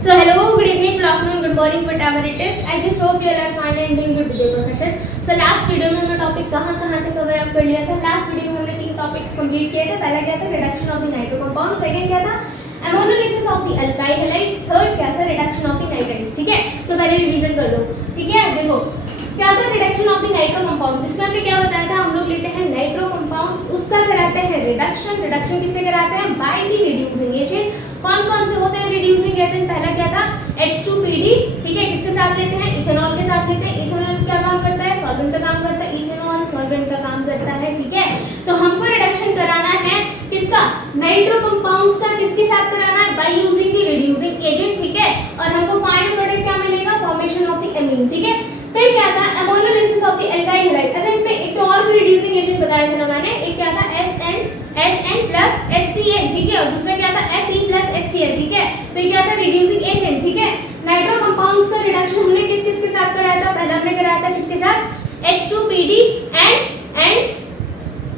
So hello, good evening, good afternoon, good morning, whatever it is. I just hope you all are fine and doing good with your profession. So last video में हमने topic कहाँ तक cover up कर लिया था. Last video में हमने 3 topics complete किए थे. पहला क्या था, reduction of the nitro compound. Second क्या था, ammonolysis of the alkyl halide. Third क्या था, रिडक्शन ऑफ द नाइट्राइट्स. ठीक है, तो पहले रिवीजन कर लो. ठीक है, देखो क्या था reduction of the nitro compound. इसमें हमने क्या बताया था, हम लोग लेते हैं नाइट्रो कंपाउंड्स, उसका कराते हैं रिडक्शन. रिडक्शन किससे कराते हैं, बाय द रिड्यूसिंग एजेंट. कौन कौन से होते हैं रिड्यूसिंग एजेंट. पहला क्या था, H2PD. ठीक है, किसके साथ लेते हैं, इथेनॉल के साथ लेते हैं. इथेनॉल क्या काम करता है, सॉल्वेंट का काम करता है. इथेनॉल सॉल्वेंट का काम करता है. ठीक है, तो हमको रिडक्शन कराना है किसका, नाइट्रो कंपाउंड्स का. किसके साथ कराना है, by using the reducing agent. ठीक है, और हमको फाइनल प्रोडक्ट क्या मिलेगा, फॉर्मेशन ऑफ द एमीन. ठीक है, फिर क्या था, ammonolysis of the alkyl halide. अच्छा, इसमें एक तो और रिड्यूसिंग एजेंट बताया था ना मैंने. एक क्या था, SN प्लस HCl. ठीक है, और दूसरा क्या था, Fe प्लस HCl. ठीक है, तो ये क्या था, रिड्यूसिंग एजेंट. ठीक है, नाइट्रो कंपाउंड्स का रिडक्शन हमने किस किस के साथ कराया था, पहला हमने कराया था किसके साथ, H2PD एंड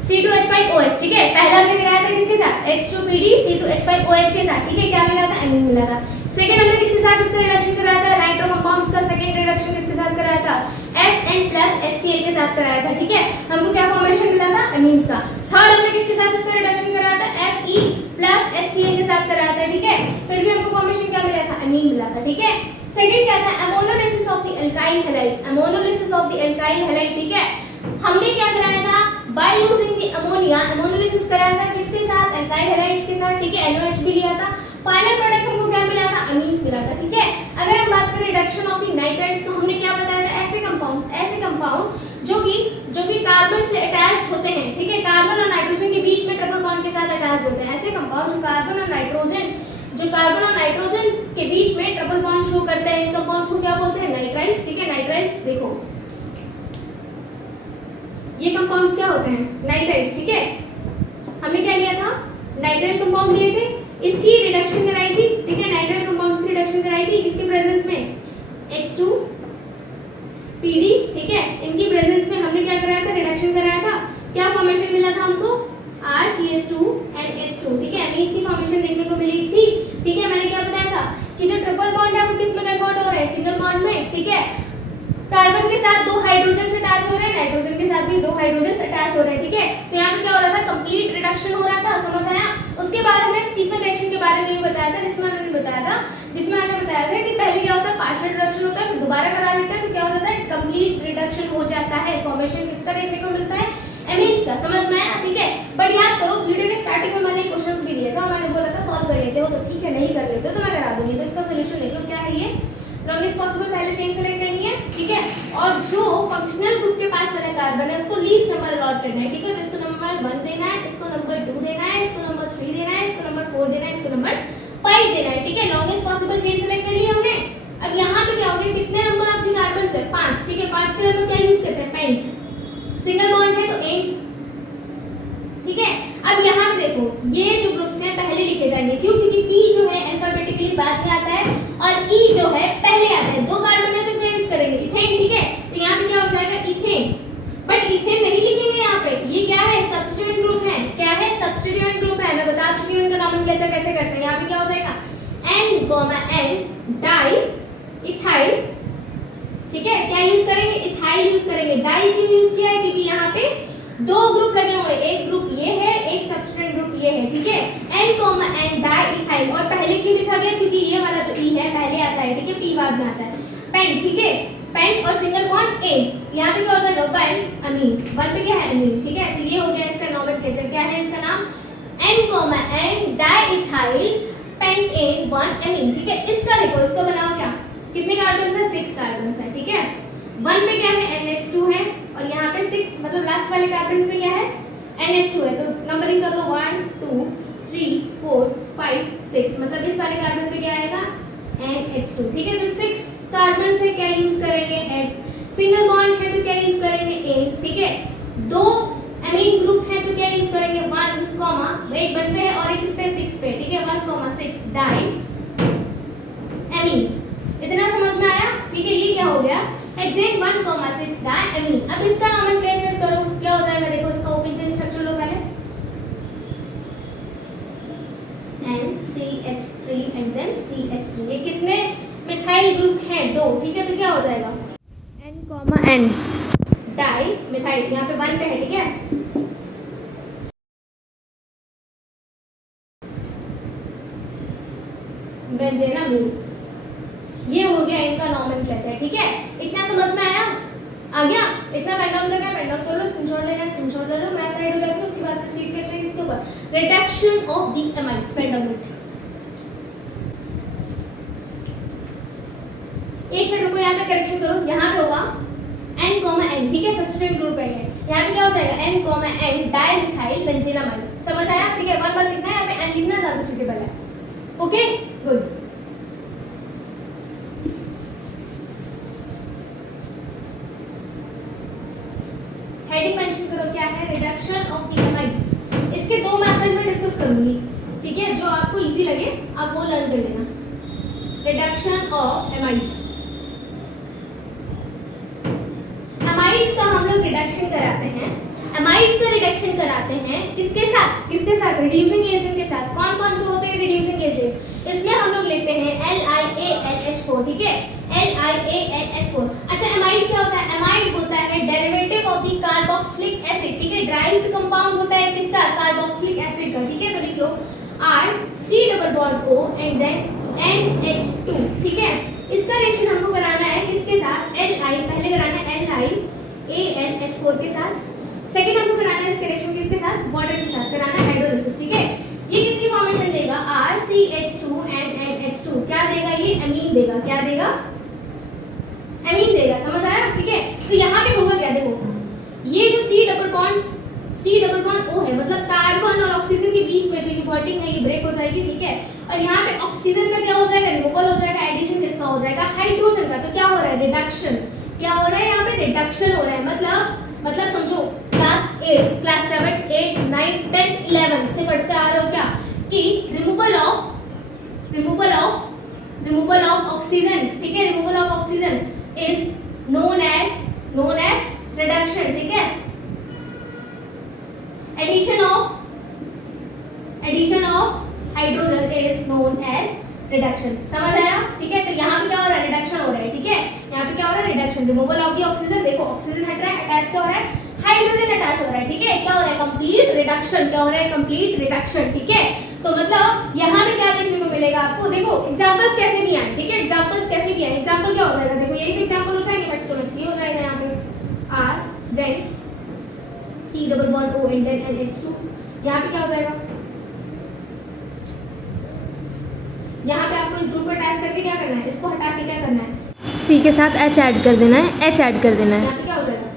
C2H5OH. ठीक है, पहला हमने कराया था किसके साथ, H2PD C2H5OH के साथ. ठीक है, क्या मिला था, एमीन मिला था. सेकंड हमने किसके साथ इसका रिडक्शन कराया था, नाइट्रो कंपाउंड्स का सेकंड रिडक्शन किसके साथ कराया था, SN प्लस HCl के साथ कराया था. ठीक है, हमको क्या फॉर्मेशन मिला था, एमीन्स का. थर्ड हमने किसके साथ इसका रिडक्शन कराया था, Fe प्लस HCl के साथ कराया था. ठीक है, फिर भी हमको फॉर्मेशन क्या मिला था, एमीन मिला था. ठीक है, सेकंड क्या था, ammonolysis of the alkyl halide. Ammonolysis of the alkyl halide. ठीक है, हमने क्या कराया था, by using the ammonia. Ammonolysis कराया था किसके साथ, अल्काइल हैलाइड्स के साथ. ठीक है, NOH भी लिया था. फाइनल प्रोडक्ट हमको क्या मिला था, अमीन्स मिला था. ठीक है, अगर हम बात करें रिडक्शन ऑफ द नाइट्राइट्स, तो हमने क्या बताया था, ऐसे कंपाउंड जो कि कार्बन से अटैच्ड होते हैं. ठीक है, कार्बन और नाइट्रोजन के बीच में ट्रिपल बॉन्ड के साथ अटैच्ड होते हैं. ऐसे कंपाउंड जो कार्बन और नाइट्रोजन के बीच में ट्रिपल बॉन्ड शो करते हैं, इन कंपाउंड्स को क्या बोलते हैं, नाइट्राइट्स. ठीक है, नाइट्राइट्स. देखो ये कंपाउंड्स क्या होते हैं, नाइट्राइट्स. ठीक है, हमने क्या लिया था, नाइट्राइल कंपाउंड लिए थे, इसकी रिडक्शन कराई थी. ठीक है, नाइट्राइल कंपाउंड्स की रिडक्शन कराई थी किसके प्रेजेंस में, H2PD. ठीक है, इनकी प्रेजेंस में हमने क्या कराया था, रिडक्शन कराया था. क्या फॉर्मेशन मिला था हमको, RCH2 and H2. ठीक है, अमीन्स की फॉर्मेशन देखने को मिली थी. ठीक है, मैंने क्या बताया था कि जो ट्रिपल बॉन्ड है वो किस में कन्वर्ट हो रहा है, सिंगल बॉन्ड में. ठीक है, कार्बन के साथ 2 हाइड्रोजन अटैच हो रहे हैं, नाइट्रोजन के साथ भी 2 हाइड्रोजन अटैच हो रहे हैं. ठीक है, तो यहाँ पे क्या हो रहा था, कंप्लीट रिडक्शन हो रहा था. समझ आया. उसके बाद हमने स्टीफन रिएक्शन के बारे में भी बताया था, जिसमें हमने बताया था कि पहले क्या होता है, पार्शियल रिडक्शन होता है, फिर दोबारा करा लेते हैं तो क्या हो जाता है, कंप्लीट रिडक्शन हो जाता है. फॉर्मेशन किसका देखने को मिलता है, एमीन्स का. समझ में आया. ठीक है, बट याद करो वीडियो के स्टार्टिंग में मैंने क्वेश्चंस भी दिए थे और मैंने बोला था सॉल्व कर लेते हो, तो ठीक है, नहीं कर लेते हो तो मैं करा दूंगी. तो इसका सॉल्यूशन देख लो. क्या है ये, लॉन्गेस्ट पॉसिबल पहले चेन सेलेक्ट करनी है. ठीक है, और जो फंक्शनल ग्रुप के पास वाला कार्बन है उसको लीस्ट नंबर अलॉट करना है. ठीक है, तो इसको नंबर 1 देना है, इसको नंबर 2 देना है, इसको नंबर 3 देना है, इसको नंबर 4 देना है, इसको नंबर 5 देना है. ठीक है, लॉन्गेस्ट पॉसिबल चेन सेलेक्ट कर लिया हमने. अब यहाँ पे क्या हो गया, कितने नंबर ऑफ द कार्बन है, 5. ठीक है, 5 के लिए हम क्या यूज करते हैं, पेंट. सिंगल बॉन्ड है तो एन. ठीक है, अब यहाँ पे देखो ये जो ग्रुप्स हैं पहले लिखे जाएंगे. क्यों, क्योंकि P जो है अल्फाबेटिकली बाद में आता है और E जो है पहले आता है. 2 कार्बन है तो क्या यूज करेंगे, इथेन. ठीक है, तो यहाँ पे क्या हो जाएगा, इथेन. बट इथेन नहीं लिखेंगे यहाँ पे, ये क्या है, सब्स्टिट्यूएंट ग्रुप है. क्या है, सब्स्टिट्यूएंट ग्रुप है. मैं बता चुकी हूँ इनका नोमेनक्लेचर कैसे करते हैं. यहाँ पे क्या हो जाएगा, N, डाई इथाइल. ठीक है, क्या यूज करेंगे, इथाइल यूज करेंगे. डाई क्यों यूज किया है, क्योंकि यहाँ पे 2 ग्रुप लगे हुए हैं, एक ग्रुप ये है, एक सब्स्टिट्यूएंट ग्रुप ये है. ठीक है, N, डाई इथाइल. और पहले क्यों लिखा गया, क्योंकि ये वाला जो E है पहले आता है. ठीक है, P बाद में आता है. पेंट. ठीक है, पेंट और सिंगल बॉन्ड A. यहाँ पे क्या हो जाएगा, 1 अमीन. 1 पे क्या है, अमीन. ठीक है, तो ये हो गया इसका नोमेनक्लेचर. क्या है इसका नाम, N, डाई इथाइल पेंटेन 1 अमीन. ठीक है, इसका देखो, इसको बनाओ क्या, कितने कार्बन है, 6 कार्बन है. ठीक है, 1 पे क्या है, NH2 है और यहाँ पे 6 मतलब लास्ट वाले कार्बन पे क्या है, NH2 है. तो नंबरिंग कर लो, 1 2 3 4 5 6, मतलब इस वाले कार्बन पे क्या आएगा, NH2. ठीक है, तो 6 कार्बन से क्या यूज करेंगे, H. सिंगल बॉन्ड है तो क्या यूज करेंगे, A. ठीक है, 2 अमीन ग्रुप है तो क्या यूज करेंगे, 1 कॉमा, एक 1 पे है और एक इस पे 6 पे. ठीक है, 1,6 डाई अमीन. इतना समझ में आया. ठीक है, ये क्या हो गया, हेक्सेन 1,6 डायमीन. अब इसका नोमेनक्लेचर करो, क्या हो जाएगा, देखो इसका ओपन स्ट्रक्चर लो पहले, NCH3 CH3 and then CH3। ये कितने मिथाइल ग्रुप हैं? 2, ठीक है। तो क्या हो जाएगा N, डाई मिथाइल, यहाँ पे 1 पे है, ठीक है। बेंजेनामीन, ये हो गया इनका नॉमेनक्लेचर, ठीक है। इतना समझ में आया? आ गया? इतना पेन डाउन करना है, पेन डाउन कर लो, स्क्रीनशॉट लेना है, स्क्रीनशॉट ले लो, मैं साइड हो जाती हूँ, उसके बाद प्रोसीड करते हैं इसके ऊपर, रिडक्शन ऑफ दी एमाइड पेंटामेट। एक मिनट रुको, यहाँ पे करेक्शन करो, यहाँ पे होगा N, ठीक है, सब्स्टिट्यूएंट ग्रुप है ये। यहाँ पे क्या हो जाएगा N, डाइमिथाइल बेंजीनामाइड। समझ आया? ठीक है, वन बार लिखना है, यहाँ पे N लिखना ज्यादा सूटेबल है। Okay, good. हेडिंग मेंशन करो, क्या है? Reduction of the amide. इसके 2 मेथड में डिस्कस करूंगी, ठीक है, जो आपको इजी लगे आप वो लर्न कर लेना। रिडक्शन ऑफ एमाइड, एमाइड का हम लोग रिडक्शन कराते हैं। एमाइड का रिडक्शन कराते हैं किसके साथ? किसके साथ? रिड्यूसिंग एजेंट के साथ। कौन कौन से होते हैं रिड्यूसिंग एजेंट? इसमें हम लोग लेते हैं LiAlH4, ठीक है, LiAlH4। अच्छा, एमाइड क्या होता है? एमाइड होता है derivative of the carboxylic acid, ठीक है, ड्राइव्ड कंपाउंड होता है किसका? कार्बोक्सिलिक एसिड का, ठीक है। तो लिख लो R, C+O and then NH2, ठीक है। इसका रिएक्शन हमको कराना है किसके साथ? Li, पहले कराना है LiAlH4 के साथ। सेकंड हमको कराना है इसका रिएक्शन किसके साथ? वाटर के साथ कराना है, हाइड्रोलिसिस, ठीक है। ये किसकी फॉर्मेशन देगा? RCH2 and NH2। क्या देगा ये? एमीन देगा। क्या देगा? एमीन देगा। समझ आया? ठीक है। तो यहाँ पे होगा क्या? देखो, ये जो C डबल बॉन्ड O है, मतलब कार्बन और ऑक्सीजन के बीच में जो ये बॉन्डिंग है ये ब्रेक हो जाएगी, ठीक है। और यहाँ पे ऑक्सीजन का क्या हो जाएगा? रिमूवल हो जाएगा। एडिशन किसका हो जाएगा? हाइड्रोजन का। तो क्या हो रहा है? रिडक्शन। क्या हो रहा है? यहाँ पे रिडक्शन हो रहा है। मतलब समझो क्लास 8, क्लास 7, 8, 9, 10, 11 से पढ़ते आ रहे हो क्या कि रिमूवल ऑफ ऑक्सीजन, ठीक है, removal of oxygen is known as reduction, ठीक है। Addition of hydrogen is known as reduction. समझ आया? ठीक है। तो यहाँ पे क्या हो रहा है? रिडक्शन हो रहा है, ठीक है। यहाँ पे क्या हो रहा है? Reduction, removal of the oxygen. देखो ऑक्सीजन हट रहा है, अटैच क्या हो रहा है? हाइड्रोजन अटैच हो रहा है, ठीक है। क्या हो रहा है? Complete reduction. क्या हो रहा है? कंप्लीट रिडक्शन, ठीक है। तो मतलब यहाँ पे क्या देखने को मिलेगा आपको? देखो एग्जांपल्स कैसे भी आए, ठीक है, एग्जांपल्स कैसे भी आए। एग्जांपल क्या हो जाएगा? देखो यही तो एग्जांपल हो जाएगा, एक्सट्रोमेक्स ये हो जाएगा यहाँ पे R, then C+O and then NH2। यहाँ पे क्या हो जाएगा? यहाँ पे आपको इस ग्रुप को अटैच करके क्या करना है? इसको हटा के क्या करना है? C के साथ H ऐड कर देना है, H ऐड कर देना है। यहाँ पे क्या हो जाएगा?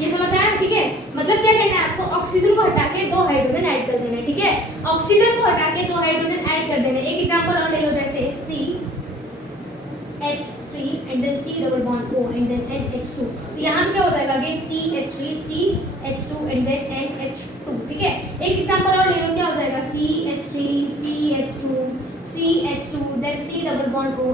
ये समझ आया? ठीक है। मतलब क्या करना है आपको? ऑक्सीजन को हटा के 2 हाइड्रोजन ऐड कर देना है, ठीक है। ऑक्सीजन को हटा के 2 हाइड्रोजन ऐड कर देना है। एक एग्जांपल और ले लो, जैसे CH3 and then C+O and then NH2। तो यहाँ पे क्या हो जाएगा? Again CH3 CH2 and then NH2, ठीक है। एक एग्जांपल और ले लो, क्या हो जाएगा? CH3 CH2 then C+O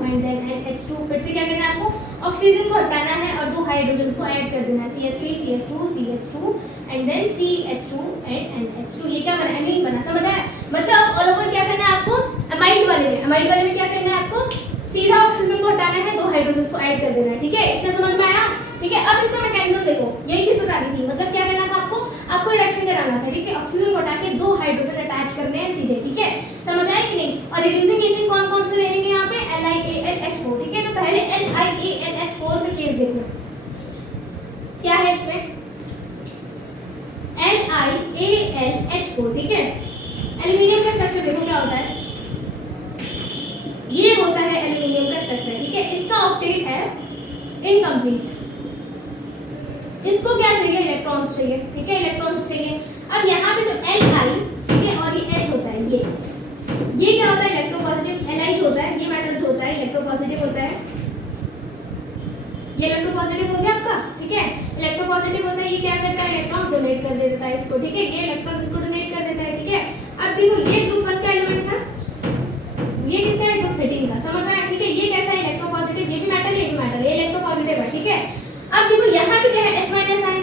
and then NH2। फिर से क्या करना है आपको? ऑक्सीजन को हटाना है और 2 हाइड्रोजन को ऐड कर देना है, CH2 and then CH2 and NH2। ये क्या बना? एमीन बना। समझ आया? मतलब ऑल ओवर क्या करना है आपको? एमाइड वाले में क्या करना है आपको? सीधा ऑक्सीजन को हटाना है, 2 हाइड्रोजन को ऐड कर देना है, ठीक है। इतना समझ में आया? ठीक है। अब इसका मैकेनिज्म देखो, यही चीज बतानी थी। मतलब क्या करना था आपको रिडक्शन कराना था, ठीक है। ऑक्सीजन को हटा के 2 हाइड्रोजन अटैच करने हैं सीधे, ठीक है। समझ आया कि नहीं? और रिड्यूसिंग एजेंट कौन कौन से रहेंगे यहाँ पे? LiAlH4, ठीक है। तो पहले LiAlH4 में केस देखो, क्या है इसमें? LiAlH4, ठीक है। एल्युमिनियम का स्ट्रक्चर देखो क्या होता है? ये होता है एल्युमिनियम का स्ट्रक्चर, ठीक है। इसका ऑक्टेट है इनकम्प्लीट। इसको क्या चाहिए? इलेक्ट्रॉन्स चाहिए, ठीक है, इलेक्ट्रॉन्स चाहिए। अब यहाँ पे जो Li, ठीक है, और ये H होता है, ये क्या होता है? इलेक्ट्रोपॉजिटिव। Li जो होता है, ये मेटल जो होता है इलेक्ट्रोपॉजिटिव होता है। ये इलेक्ट्रोपॉजिटिव हो गया आपका, ठीक है। इलेक्ट्रोपॉजिटिव होता है, ये क्या करता है? इलेक्ट्रॉन डोनेट कर देता है इसको, ठीक है। ये इलेक्ट्रॉन इसको डोनेट कर देता है, ठीक है। अब देखो ये ग्रुप 1 का एलिमेंट था, ये किसका है? ग्रुप 13 का। समझ आया? ठीक है। ये कैसा है? इलेक्ट्रोपॉजिटिव। ये भी मेटल है, ये भी मेटल है, ये इलेक्ट्रोपॉजिटिव है, ठीक है। अब देखो यहाँ पे क्या है? H- है,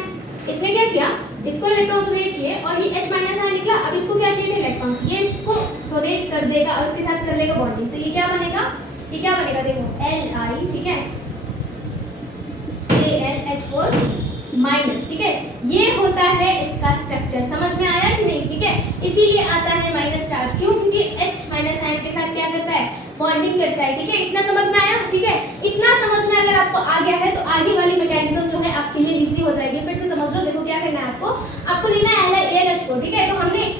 इसने क्या किया, इसको इलेक्ट्रॉन्स डोनेट किए और ये H माइनस आयन निकला। अब इसको क्या चाहिए थे, इलेक्ट्रॉन्स, ये इसको डोनेट कर देगा और इसके साथ कर लेगा बॉन्डिंग। तो ये क्या बनेगा, देखो Li, ठीक है, AlH4 माइनस, ठीक है, ये होता है इसका स्ट्रक्चर। समझ में आया कि नहीं, ठीक है, इसीलिए आता है माइनस चार्ज। क्यों, क्योंकि H माइनस आयन के साथ क्या करता है, बॉन्डिंग करता है, ठीक है। इतना समझ में आया, ठीक है, इतना समझ में अगर आपको आ गया है तो आगे वाली मैकेनिज्म जो है आपके लिए इजी हो जाएगी। फिर से समझ लो, देखो क्या करना है आपको लेना है AlH4, ठीक है। तो हमने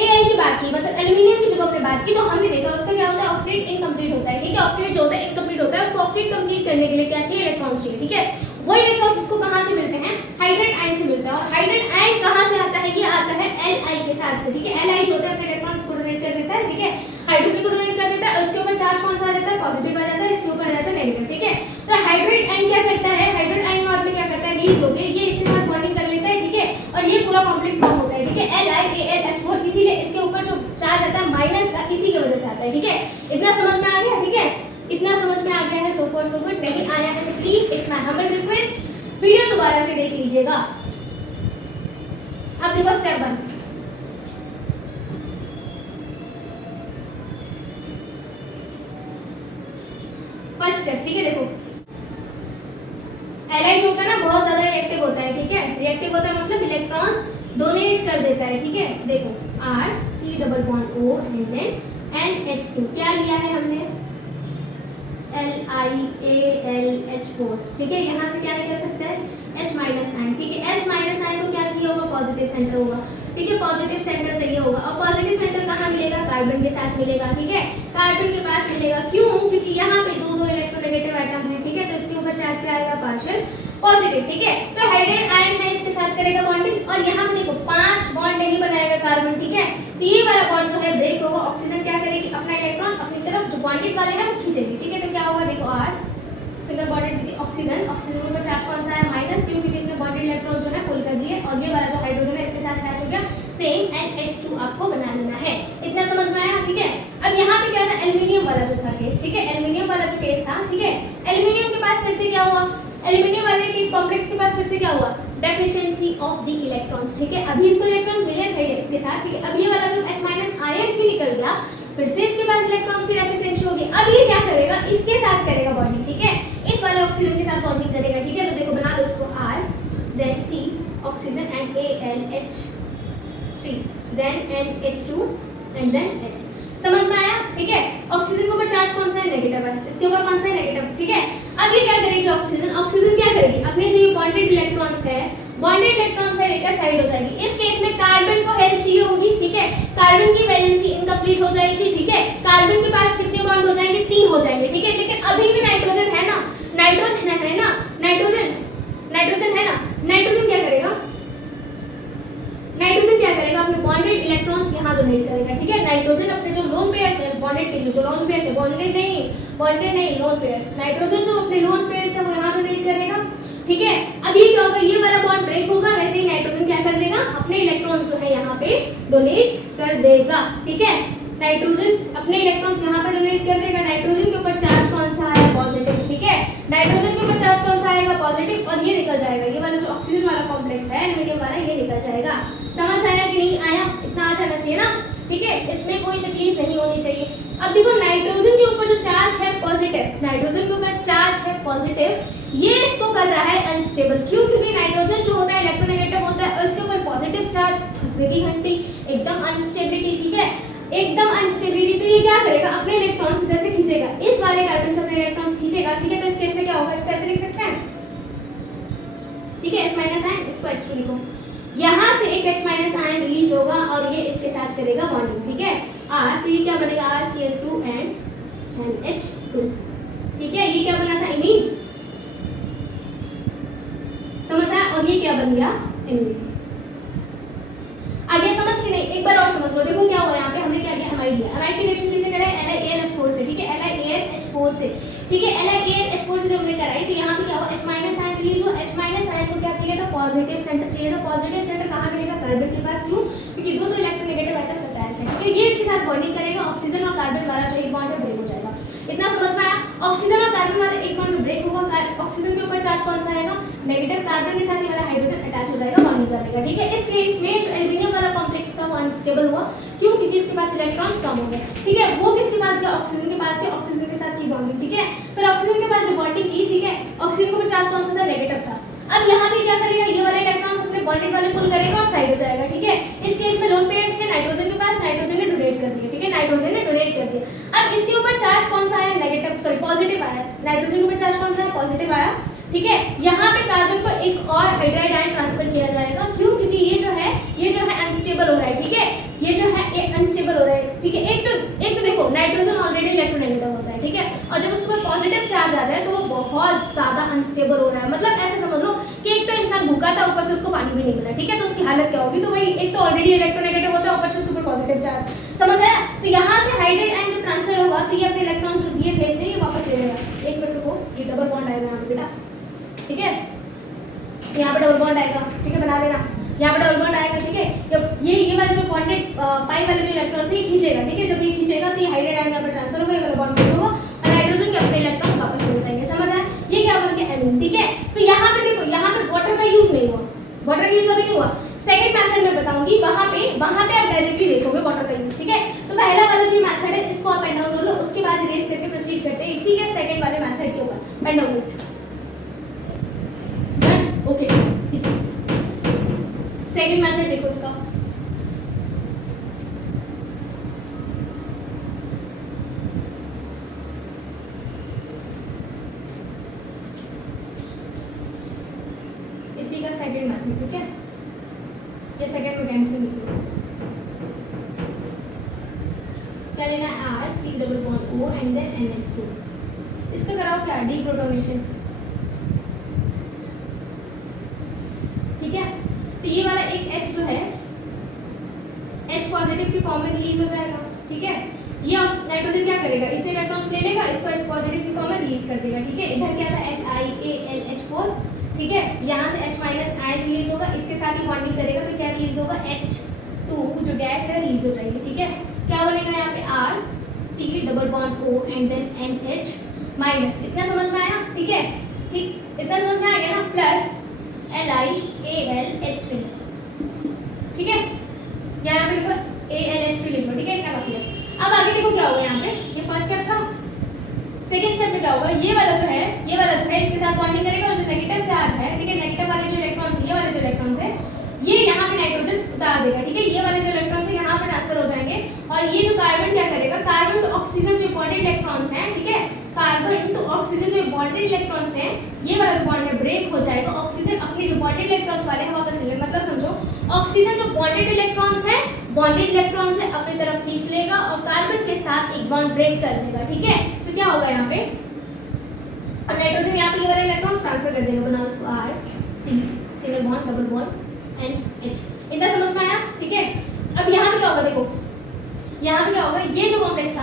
Al की बात की, मतलब एल्युमिनियम की जब हमने बात की तो हमने देखा उसका क्या होता है, ऑक्टेट इनकम्प्लीट होता है, ठीक है। ऑक्टेट जो होता है इनकम्प्लीट होता है, उसको ऑक्टेट कंप्लीट करने के लिए क्या चाहिए, इलेक्ट्रॉन्स चाहिए, ठीक है। वो इलेक्ट्रॉन्स इसको कहां से मिलते हैं, हाइड्रोजन आयन से मिलता है। और हाइड्रोजन आयन कहां से आता है, ये आता है Li के साथ से, ठीक है। Li जो होता है अपने इलेक्ट्रॉन्स को डोनेट कर देता है, ठीक है, हाइड्रोजन को डोनेट कर देता है। उसके ऊपर चार्ज कौन सा आ जाता है, पॉजिटिव आ जाता है, इसके ऊपर आ जाता है नेगेटिव, ठीक है। तो हाइड्रोजन आयन क्या करता है, हाइड्रोजन आयन बाद में क्या करता है, रिलीज होकर ये इसके साथ बॉन्डिंग कर लेता है, ठीक है, और ये पूरा कॉम्प्लेक्स फॉर्म होता है, ठीक है, LiAlH4। इसीलिए इसके ऊपर जो चार्ज आता है माइनस का, इसी की वजह से आता है, ठीक है। इतना समझ में आ गया, ठीक है, इतना समझ में आ गया है, सो फॉर सो गुड। नहीं आया है तो please it's my humble request, video दोबारा से देख लीजिएगा। अब देखो स्टेप 1, फर्स्ट स्टेप, ठीक है। देखो Li जो होता है ना बहुत ज्यादा रिएक्टिव होता है, ठीक है, रिएक्टिव होता है मतलब इलेक्ट्रॉन्स डोनेट कर देता है, ठीक है। देखो R C double bond O and then NH2, क्या लिया है हमने, LiAlH4, ठीक है। यहाँ से क्या निकल सकता है, H माइनस आयन, ठीक है। H माइनस आयन को क्या चाहिए होगा, पॉजिटिव सेंटर होगा, ठीक है, पॉजिटिव सेंटर चाहिए होगा। और पॉजिटिव सेंटर कहाँ मिलेगा, कार्बन के साथ मिलेगा, ठीक है, कार्बन के पास मिलेगा। क्यों, क्योंकि यहाँ पे दो इलेक्ट्रोनेगेटिव एटम है, ठीक है, तो इसके ऊपर चार्ज क्या आएगा, पार्शियल पॉजिटिव, ठीक है। तो हाइड्रोजन आयन है, इसके साथ करेगा बॉन्डिंग और यहाँ पे देखो 5 बॉन्ड नहीं बनाएगा कार्बन, ठीक है। तो ये वाला बॉन्ड जो है ब्रेक होगा, ऑक्सीजन क्या करेगी, अपना इलेक्ट्रॉन अपनी तरफ जो बॉन्डेड वाले हैं वो खींचेगी, ठीक है। तो क्या होगा, देखो R single bonded with oxygen, oxygen के ऊपर चार्ज कौन सा है, माइनस, क्यों, क्योंकि इसने बॉन्डेड इलेक्ट्रॉन जो है पुल कर दिए और ये वाला जो हाइड्रोजन है इसके साथ अटैच हो गया, सेम NH2 आपको बना लेना है। इतना समझ में आया, ठीक है। अब यहाँ पे क्या था, एल्युमिनियम वाला जो था केस, ठीक है, एल्युमिनियम वाला जो केस था, ठीक है, एल्युमिनियम के पास फिर से क्या हुआ, एल्युमिनियम वाले के कॉम्प्लेक्स के पास फिर से क्या हुआ, डेफिशिएंसी ऑफ द इलेक्ट्रॉन्स, ठीक है। अभी इसको इलेक्ट्रॉन्स मिले थे इसके साथ, ठीक है। अब ये वाला जो H माइनस आयन भी निकल गया, फिर से इसके पास इलेक्ट्रॉन्स की डेफिशिएंसी होगी। अब ये क्या करेगा, इसके साथ करेगा बॉन्डिंग, ठीक है, इस वाले ऑक्सीजन के साथ बॉन्डिंग करेगा, ठीक है। तो देखो बना लो इसको R देन C oxygen and AlH3 then NH2 and then H। समझ में आया, ठीक है। ऑक्सीजन के ऊपर चार्ज कौन सा है, नेगेटिव है, इसके ऊपर कौन सा है, नेगेटिव, ठीक है। अब ये क्या करेगी, ऑक्सीजन क्या करेगी, अपने जो ये बॉन्डेड इलेक्ट्रॉन्स है, बॉन्डेड इलेक्ट्रॉन्स है लेकर साइड हो जाएगी। इस केस में कार्बन को हेल्प चाहिए होगी, ठीक है, कार्बन की वैलेंसी इनकम्प्लीट हो जाएगी, ठीक है। कार्बन के पास कितने बॉन्ड हो जाएंगे, 3 हो जाएंगे, ठीक है। लेकिन अभी भी नाइट्रोजन है ना, नाइट्रोजन है ना, नाइट्रोजन है ना, नाइट्रोजन क्या करेगा, अपने बॉन्डेड इलेक्ट्रॉन्स यहाँ डोनेट करेगा, ठीक है। नाइट्रोजन अपने जो लोन पेयर्स है, बॉन्डेड के जो लोन पेयर्स है, बॉन्डेड नहीं लोन पेयर्स, नाइट्रोजन जो अपने लोन पेयर्स है वो यहाँ डोनेट करेगा, ठीक है। अब ये क्या होगा, ये वाला बॉन्ड ब्रेक होगा, वैसे ही नाइट्रोजन क्या कर देगा, अपने इलेक्ट्रॉन्स जो है यहाँ पे डोनेट कर देगा, ठीक है। नाइट्रोजन अपने इलेक्ट्रॉन्स यहाँ पे डोनेट कर देगा, नाइट्रोजन के ऊपर चार्ज कौन सा है, पॉजिटिव, ठीक है, नाइट्रोजन के ऊपर चार्ज कौन सा आएगा, पॉजिटिव, और ये निकल जाएगा, ये वाला जो ऑक्सीजन वाला कॉम्प्लेक्स है एल्युमिनियम वाला, ये निकल जाएगा। समझ आया कि नहीं आया, इतना आ जाना चाहिए ना, ठीक है, इसमें कोई तकलीफ नहीं होनी चाहिए। अब देखो नाइट्रोजन के ऊपर जो चार्ज है पॉजिटिव, नाइट्रोजन के ऊपर चार्ज है पॉजिटिव, ये इसको कर रहा है अनस्टेबल। क्यों, क्योंकि नाइट्रोजन जो होता है इलेक्ट्रोनेगेटिव होता है और इसके ऊपर पॉजिटिव चार्ज, खतरे की घंटी, एकदम अनस्टेबिलिटी, ठीक है, एकदम अनस्टेबिलिटी। तो ये क्या करेगा, अपने इलेक्ट्रॉन्स इधर से खींचेगा, इस वाले कार्बन से अपने इलेक्ट्रॉन्स खींचेगा, ठीक है। तो इस केस में क्या होगा, इसको ऐसे लिख सकते हैं, ठीक है, H माइनस आयन, इसको H2 लिखो, यहाँ से एक H माइनस आयन रिलीज होगा और ये इसके साथ करेगा बॉन्डिंग, ठीक है, R। तो ये क्या बनेगा, RCH2 एंड NH2, ठीक है। ये क्या बना था, इमीन, समझ आया, और ये क्या बन गया, इमीन। आगे समझ के नहीं, एक बार और समझ लो। देखो क्या हुआ, यहाँ पे हमने क्या किया, अमाइड लिया, अमाइड की रिएक्शन किससे करा है, LiAlH4 से, ठीक है, LiAlH4 से, ठीक है, LiAlH4 से जो हमने कराई, तो यहाँ पे क्या हुआ, H माइनस आयन रिलीज हुआ। H माइनस आयन को क्या चाहिए था, पॉजिटिव सेंटर चाहिए था, पॉजिटिव सेंटर कहाँ मिलेगा, कार्बन के पास, क्यों, क्योंकि दो इलेक्ट्रोनेगेटिव एटम्स अटैच हैं, ठीक है। ये इसके साथ बॉन्डिंग करेगा, ऑक्सीजन और कार्बन वाला जो एक बॉन्ड है ब्रेक हो जाएगा। इतना समझ में आया। ऑक्सीजन और कार्बन वाला एक बॉन्ड जो ब्रेक होगा, ऑक्सीजन के ऊपर चार्ज कौन सा आएगा नेगेटिव, कार्बन के साथ ये वाला हाइड्रोजन अटैच हो जाएगा बॉन्डिंग करने का, ठीक है। इस केस में जो एल्यूमिनियम वाला कॉम्प्लेक्स था वो अनस्टेबल हुआ, क्यों, क्योंकि इसके पास इलेक्ट्रॉन्स कम हो गए, ठीक है। वो किसके पास गया, ऑक्सीजन के पास गया, ऑक्सीजन के साथ की बॉन्डिंग, ठीक है। फिर ऑक्सीजन के पास जो बॉन्डिंग की, ठीक है, ऑक्सीजन के ऊपर चार्ज कौन सा था नेगेटिव था। अब यहाँ पे क्या करेगा, ये वाला इलेक्ट्रॉन्स अपने बॉन्डेड वाले पुल करेगा और साइड हो जाएगा, ठीक है। इस केस में लोन पेयर्स थे नाइट्रोजन के पास, नाइट्रोजन ने डोनेट कर दिया, ठीक है, नाइट्रोजन ने डोनेट कर दिया। अब इसके ऊपर चार्ज कौन सा आया, नेगेटिव, सॉरी पॉजिटिव आया, नाइट्रोजन के ऊपर चार्ज कौन सा है, पॉजिटिव आया, ठीक है। यहाँ पे कार्बन को एक और हाइड्राइड आयन ट्रांसफर किया जाएगा, क्यों, क्योंकि ये जो है अनस्टेबल हो रहा है, ठीक है, ये जो है ये अनस्टेबल हो रहा है, ठीक है। एक तो देखो नाइट्रोजन ऑलरेडी इलेक्ट्रोनेगेटिव होता है, ठीक है, और जब उसके ऊपर पॉजिटिव चार्ज आता है तो वो बहुत ज्यादा अनस्टेबल हो रहा है। मतलब ऐसे समझ लो कि एक तो इंसान भूखा था, ऊपर से उसको पानी भी नहीं मिला, ठीक है, तो उसकी हालत क्या होगी, तो भाई एक तो ऑलरेडी इलेक्ट्रोनेगेटिव होता है, ऊपर से उसके ऊपर पॉजिटिव चार्ज, समझ आया। तो यहाँ से हाइड्राइड आयन जो ट्रांसफर होगा तो ये अपने इलेक्ट्रॉन्स जो दिए थे इसलिए वापस ले लेगा। एक मिनट रुको, ये डबल बॉन्ड आएगा यहाँ पे बेटा, ठीक है, यहाँ पे डबल बॉन्ड आएगा, ठीक है, बना लेना, यहाँ पे डबल बॉन्ड आएगा, ठीक है। जब ये वाले जो बॉन्डेड पाई वाले जो इलेक्ट्रॉन्स है ये खींचेगा, ठीक है, जब ये खींचेगा तो ये हाइड्राइड आयन यहाँ पे ट्रांसफर होगा, ये वाला बॉन्ड ब्रेक होगा और नाइट्रोजन के अपने इलेक्ट्रॉन वापस मिल जाएंगे, समझ आया। ये क्या बन गया एमीन, ठीक है। तो यहाँ पे देखो, यहाँ पे वाटर का यूज नहीं हुआ, वाटर का यूज अभी नहीं हुआ। सेकंड मेथड में बताऊंगी, वहां पे आप डायरेक्टली देखोगे वाटर का यूज, ठीक है। तो पहला वाला जो मेथड है इसको आप पेन डाउन कर लो, उसके बाद इरेज करके प्रोसीड करते हैं इसी के सेकंड वाले मेथड के ऊपर, पेन डाउन डन, ओके। सी सेकंड मेथड देखो इसका, इसी का सेकंड मेथड, ठीक है, ये सेकंड मैकेनिज्म लिखो। क्या लेना है, R C double bond O and then NH2। इसका कराओ क्या, डी प्रोटोनेशन, ठीक है। तो ये वाला एक H जो है H पॉजिटिव की फॉर्म में रिलीज हो जाएगा, ठीक है। ये नाइट्रोजन क्या करेगा, इससे इलेक्ट्रॉन्स ले लेगा, इसको H पॉजिटिव की फॉर्म में रिलीज कर देगा, ठीक है। इधर क्या था LiAlH4, ठीक है, यहाँ से H माइनस आयन रिलीज होगा, इसके साथ ही बॉन्डिंग करेगा तो क्या रिलीज होगा, H2 जो गैस है रिलीज हो जाएगी, ठीक है। क्या बनेगा यहाँ पे R C double bond O and then NH minus, इतना समझ में आया, ठीक है, ठीक, इतना समझ में आ गया ना, प्लस LiAlH3, ठीक है, यहाँ पे लिखो AlH3 लिखो, ठीक है, इतना काफी है। अब आगे देखो क्या होगा, यहाँ पे ये फर्स्ट स्टेप था, सेकंड स्टेप में क्या होगा, ये वाला जो है इसके साथ बॉन्डिंग करेगा और जो नेगेटिव चार्ज है, ठीक है, नेगेटिव वाले जो इलेक्ट्रॉन्स, ये वाले जो इलेक्ट्रॉन्स है ये यहाँ पे नाइट्रोजन उतार देगा, ठीक है, ये वाले जो इलेक्ट्रॉन्स है यहाँ पे ट्रांसफर हो जाएंगे और ये जो कार्बन क्या करेगा, कार्बन टू ऑक्सीजन जो बॉन्डेड इलेक्ट्रॉन्स हैं, ठीक है, कार्बन टू ऑक्सीजन जो बॉन्डेड इलेक्ट्रॉन्स हैं, ये वाला जो बॉन्ड है ब्रेक हो जाएगा, ऑक्सीजन अपने जो बॉन्डेड इलेक्ट्रॉन्स वाले हैं वापस ले लेगा। मतलब समझो, ऑक्सीजन जो बॉन्डेड इलेक्ट्रॉन्स है अपनी तरफ खींच लेगा और कार्बन के साथ एक बॉन्ड ब्रेक कर देगा, ठीक है। तो क्या होगा यहाँ पे, और नाइट्रोजन यहाँ पे ये वाले इलेक्ट्रॉन्स ट्रांसफर कर देगा, बनाओ इसको R C single bond double bond NH, इतना समझ में आया, ठीक है। अब यहाँ पे क्या होगा, देखो यहाँ पे क्या होगा, ये जो कॉम्प्लेक्स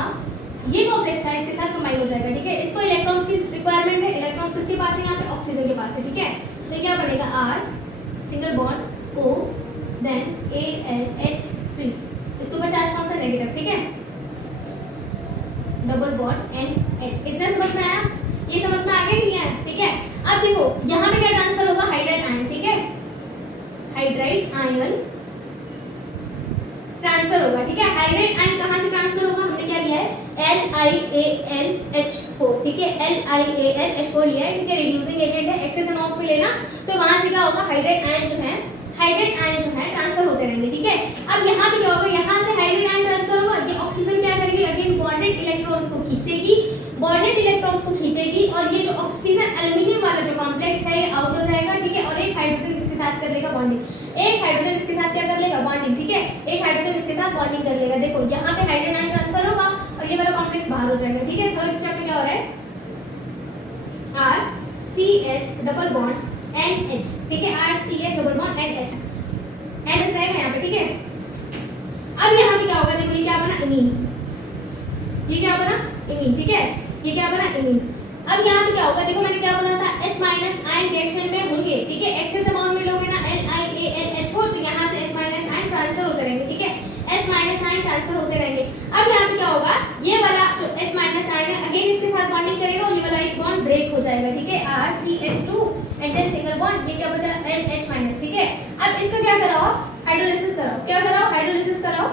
था इसके साथ कंबाइन हो जाएगा, ठीक है। इसको इलेक्ट्रॉन्स की रिक्वायरमेंट है, इलेक्ट्रॉन्स किसके पास है, यहाँ पे ऑक्सीजन के पास है, ठीक है। तो क्या बनेगा, R single bond O then AlH3, इसके ऊपर चार्ज कौन सा नेगेटिव, ठीक है, डबल बॉन्ड NH, इतना समझ में आया, ये समझ में आ गया नहीं है, ठीक है। अब देखो यहाँ पे क्या ट्रांसफर होगा, हाइड्राइड आयन, ठीक है, हाइड्राइड आयन ट्रांसफर होगा, ठीक है। हाइड्राइड आयन कहाँ से ट्रांसफर होगा, हमने क्या लिया है LiAlH4, ठीक है, LiAlH4 लिया है, ठीक है, रिड्यूसिंग एजेंट है, एक्सेस अमाउंट में लेना, तो वहां से क्या होगा, हाइड्राइड आयन जो है ट्रांसफर होते रहेंगे, ठीक है। अब यहाँ पे क्या होगा, यहाँ से हाइड्राइड आयन ट्रांसफर होगा, ये ऑक्सीजन क्या करेगी, अगेन बॉन्डेड इलेक्ट्रॉन्स को खींचेगी और ये जो ऑक्सीजन एल्युमिनियम वाला जो कॉम्प्लेक्स है ये आउट हो जाएगा, ठीक है, और एक हाइड्रोजन इसके साथ कर लेगा बॉन्डिंग, एक हाइड्रोजन इसके साथ क्या कर लेगा, बॉन्डिंग, ठीक है, एक हाइड्रोजन इसके साथ बॉन्डिंग कर लेगा। देखो यहाँ पे हाइड्रोजन आयन ट्रांसफर होगा और ये वाला कॉम्प्लेक्स बाहर हो जाएगा, ठीक है। थर्ड स्टेप में क्या हो रहा है, RCH डबल बॉन्ड NH, ठीक है, RCH डबल बॉन्ड NH रहेगा यहाँ पे, ठीक है। अब यहाँ पे क्या होगा, देखो ये क्या बना, इमीन, ये क्या बना, इमीन, ठीक है, ये क्या बना, इमीन। अब यहाँ पे क्या होगा, देखो मैंने क्या बोला था, H माइनस आयन रिएक्शन में होंगे, ठीक है, एक्सेस अमाउंट में लोगे ना LiAlH4, तो यहाँ से H माइनस आयन ट्रांसफर होते रहेंगे, ठीक है। H H minus ion transfer होते रहेंगे। अब यहाँ पे क्या होगा, ये वाला जो H माइनस आयन है अगेन इसके साथ बॉन्डिंग करेगा और ये वाला एक बॉन्ड ब्रेक हो जाएगा, ठीक है, RCH2 and then single bond, ये क्या बचा H माइनस, ठीक है। अब इसका क्या कराओ, हाइड्रोलिसिस कराओ, क्या कराओ, हाइड्रोलिसिस कराओ।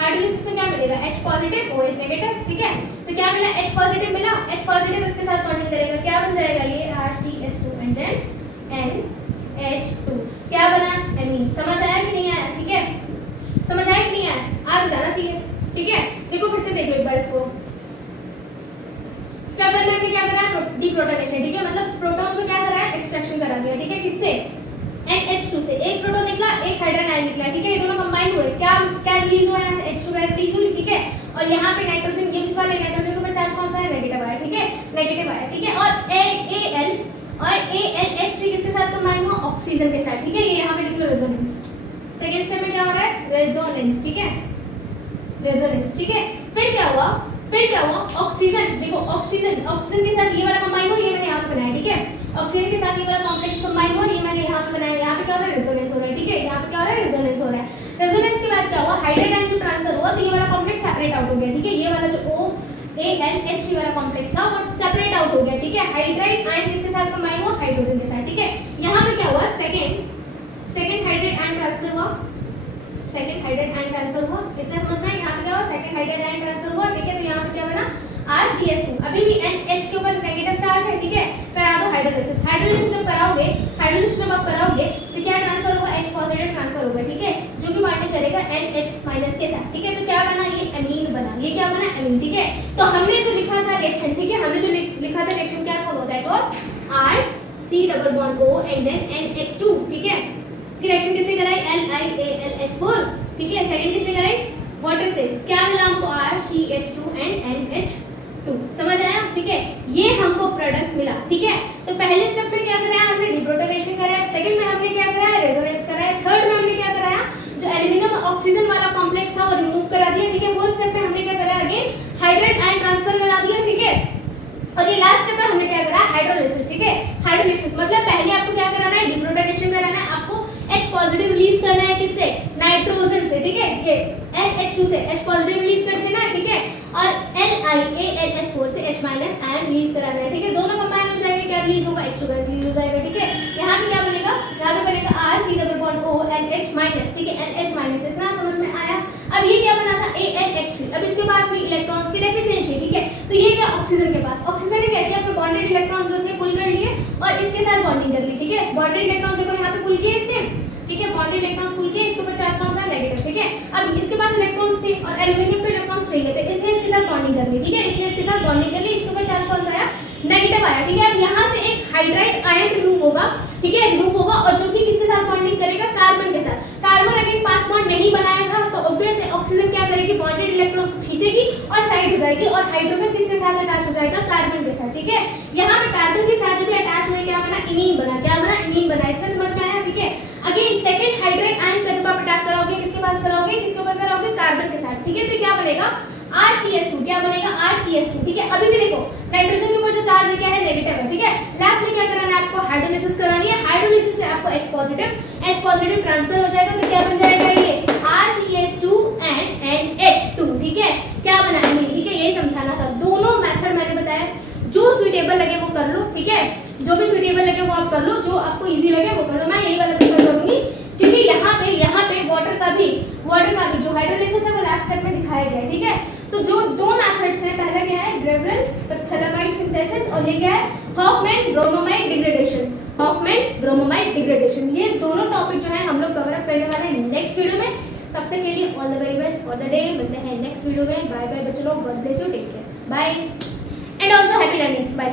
हाइड्रोलिसिस में क्या मिलेगा, H पॉजिटिव OH नेगेटिव, ठीक है। तो क्या मिला, H पॉजिटिव मिला, H पॉजिटिव इसके साथ बॉन्डिंग करेगा, क्या बन जाएगा ये RCH2 एंड देन NH2, क्या बना एमीन। समझ आया कि नहीं आया, ठीक है, समझ आया कि नहीं आया, आगे जाना चाहिए, ठीक है। देखो फिर से देख लो एक बार इसको। स्टेप 1 में क्या करा है, डीप्रोटोनेशन, ठीक है, मतलब प्रोटॉन को क्या करा है, एक्सट्रैक्शन करा दिया, ठीक है, किससे, NH2 से। एक प्रोटॉन निकला, एक हाइड्रोजन आयन निकला, ठीक है, ये दोनों कंबाइन हुए, क्या क्या रिलीज हुआ यहाँ से, H2 गैस रिलीज हुई, ठीक है। और यहाँ पे नाइट्रोजन गिब्स वाले नाइट्रोजन के ऊपर चार्ज कौन सा है, नेगेटिव आया, ठीक है, नेगेटिव आया, ठीक है। और Al और ALH3 किसके साथ कंबाइन हुआ, ऑक्सीजन के साथ, ठीक है, ये यहाँ पे लिख लो रेजोनेंस। सेकंड स्टेप में क्या हो रहा है, रेजोनेंस, ठीक है, रेजोनेंस, ठीक है। फिर क्या हुआ, ऑक्सीजन, देखो ऑक्सीजन के साथ ये वाला कंबाइन हुआ, ये मैंने यहाँ पे बनाया, ठीक है, ऑक्सीजन के साथ ये वाला कॉम्प्लेक्स कंबाइन हुआ, ये मैंने यहाँ पे बनाया, यहाँ पे क्या हो रहा है, रेजोनेंस हो रहा है, ठीक है, यहाँ पे क्या हो रहा है, रेजोनेंस हो रहा है। रेजोनेंस के बाद क्या हुआ, हाइड्रोजन आयन जो ट्रांसफर हुआ, तो ये वाला कॉम्प्लेक्स सेपरेट आउट हो गया, ठीक है, ये वाला जो OALH3 वाला कॉम्प्लेक्स था वो सेपरेट आउट हो गया, ठीक है। हाइड्राइड आयन किसके साथ कंबाइन हुआ, हाइड्रोजन के साथ, ठीक है। यहाँ पे क्या हुआ, सेकंड हाइड्राइड आयन ट्रांसफर हुआ, सेकंड हाइड्राइड आयन ट्रांसफर हुआ, इतना समझ में। यहाँ पे क्या हुआ, सेकंड हाइड्राइड आयन ट्रांसफर हुआ, ठीक है। तो यहाँ पे क्या बना, RCH2, अभी भी NH के ऊपर नेगेटिव चार्ज है, ठीक है, करा दो हाइड्रोलिसिस। हाइड्रोलिसिस जब कराओगे, हाइड्रोलिसिस जब आप कराओगे तो क्या ट्रांसफर होगा, H पॉजिटिव ट्रांसफर होगा, ठीक है, जो कि बॉन्डिंग करेगा NH माइनस के साथ, ठीक है। तो क्या बना, ये एमीन बना, ये क्या बना, एमीन, ठीक है। तो हमने जो लिखा था रिएक्शन, ठीक है, हमने जो लिखा था रिएक्शन क्या था, वो that was RC double bond O and then NH2, ठीक है। इसकी रिएक्शन किससे कराई, LiAlH4, ठीक है। सेकंड किससे कराई, वाटर से, क्या मिला हमको, RCH2 एंड NH2, समझ आया, ठीक है। ये हमको प्रोडक्ट मिला, ठीक है। तो पहले स्टेप में क्या कराया हमने, डिप्रोटोनेशन कराया, सेकंड में हमने क्या कराया, रेजोनेंस कराया, थर्ड में हमने क्या कराया, जो एल्यूमिनियम ऑक्सीजन वाला कॉम्प्लेक्स था वो रिमूव करा दिया, ठीक है। फोर्थ स्टेप में हमने क्या कराया, अगेन हाइड्राइड आयन ट्रांसफर करा दिया, ठीक है। और ये लास्ट स्टेप में हमने क्या करा, हाइड्रोलिसिस, ठीक है। हाइड्रोलिसिस मतलब पहले आपको क्या कराना है, डिप्रोटोनेशन कराना है, आपको H पॉजिटिव रिलीज करना है, किससे, नाइट्रोजन से, ठीक है, ये NH2 से H पॉजिटिव रिलीज कर देना है, ठीक है। और LiAlH4 से H माइनस आयन रिलीज कराना है, ठीक है। दोनों कंबाइन हो जाएंगे, क्या रिलीज होगा, H2 गैस रिलीज हो जाएगा, ठीक है। यहाँ पे क्या बनेगा, यहाँ पे बनेगा RC double bond O and H minus, ठीक है, NH माइनस, इतना समझ में आया। अब ये क्या बना था, ALH3, अब इसके पास भी इलेक्ट्रॉन्स की डेफिशिएंसी, ठीक है। तो ये क्या, ऑक्सीजन के पास, ऑक्सीजन ने क्या किया, अपने बॉन्डेड इलेक्ट्रॉन्स जो थे पुल कर लिए और इसके साथ बॉन्डिंग कर ली, ठीक है। बॉन्डेड इलेक्ट्रॉन्स देखो यहाँ पे पुल किए इसने, ठीक है, बॉन्डेड इलेक्ट्रॉन्स पुल किए, इसके ऊपर चार्ज कौन सा, नेगेटिव, ठीक है। अब इसके पास इलेक्ट्रॉन्स थे और एल्यूमिनियम के इलेक्ट्रॉन्स चाहिए थे, इसने इसके साथ बॉन्डिंग कर ली, ठीक है, इसने इसके साथ बॉन्डिंग कर ली, इसके ऊपर चार्ज कौन सा आया, नेगेटिव आया, ठीक है। अब यहाँ से एक हाइड्राइड आयन रिमूव होगा, ठीक है, रिमूव होगा, और जो कि किसके साथ बॉन्डिंग करेगा, कार्बन के साथ। कार्बन अगेन 5 बॉन्ड नहीं बनाएगा तो ऑब्वियस है ऑक्सीजन क्या करेगी, बॉन्डेड इलेक्ट्रॉन्स को खींचेगी और साइड हो जाएगी, और हाइड्रोजन किसके साथ अटैच हो जाएगा, कार्बन के साथ, ठीक है। यहाँ पे कार्बन के साथ जब अटैच हुए क्या बना, इमीन बना, क्या बना, इमीन बना, इतना समझ में आया, ठीक है। अगेन सेकंड हाइड्राइड आयन का जब आप अटैक कराओगे, किसके पास कराओगे, किसके ऊपर कराओगे, कार्बन के साथ, ठीक है। तो क्या बनेगा, RCH2, क्या बनेगा, RCH2, ठीक है। अभी भी देखो नाइट्रोजन के ऊपर जो चार्ज है क्या है, नेगेटिव है, ठीक है। लास्ट में क्या कराना है, आपको हाइड्रोलिसिस करानी है, हाइड्रोलिसिस से आपको H पॉजिटिव ट्रांसफर हो जाएगा, तो क्या बन जाएगा, ये RCH2 एंड NH2, ठीक है। क्या बनाना है, ठीक है, यही समझाना था। दोनों मेथड मैंने बताया, जो सुइटेबल लगे वो कर लो, ठीक है, जो भी सुइटेबल लगे वो आप कर लो, जो आपको इजी लगे वो कर लो। मैं यही वाला प्रेफर करूंगी, क्योंकि यहाँ पे वाटर का भी जो हाइड्रोलिसिस है वो लास्ट स्टेप में दिखाया गया है, ठीक है। तो जो दो मेथड्स हैं, पहला क्या है, ग्रेवरन सिंथेसिस, और ये क्या है, हॉफमैन ब्रोमोमाइड डिग्रेडेशन। ये दोनों टॉपिक जो है हम लोग कवर अप करने वाले हैं नेक्स्ट वीडियो में। तब तक के लिए all the very best for the day, मिलते हैं नेक्स्ट वीडियो में। बाय बाय बच्चों लोग, God bless you, take care, bye and also happy learning, bye.